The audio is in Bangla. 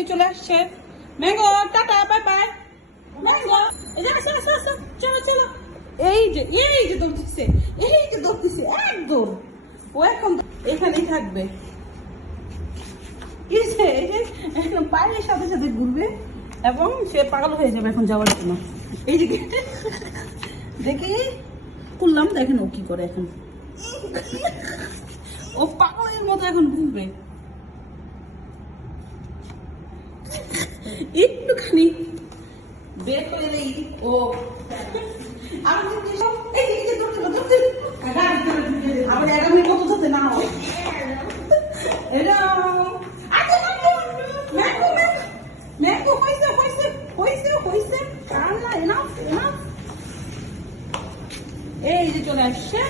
এখনই চলে আসছে। Mango tata, bye bye. Mango এই যে আসো আসো আসো, চলো চলো। এই যে দৌড়তেছে, এই যে দৌড়তেছে একদম। ও এখন এখানেই থাকবে। কি হয়েছে? এই যে এখন পায়ের সাথে সাথে ঘুরবে এবং সে পাগল হয়ে যাবে এখন যাওয়ার জন্য। এই যে দেখি করলাম, দেখেন ও কি করে এখন। ও পাগলের মতো এখন ঘুরবে। একটুখানি বের করে দেই ও। আমার আগামী কত ধরতে না হয়। ম্যাঙ্গো হয়েছে হয়েছে হয়েছে হয়েছে, কান্না এনাফ এনাফ। এই যে চলে আসছে।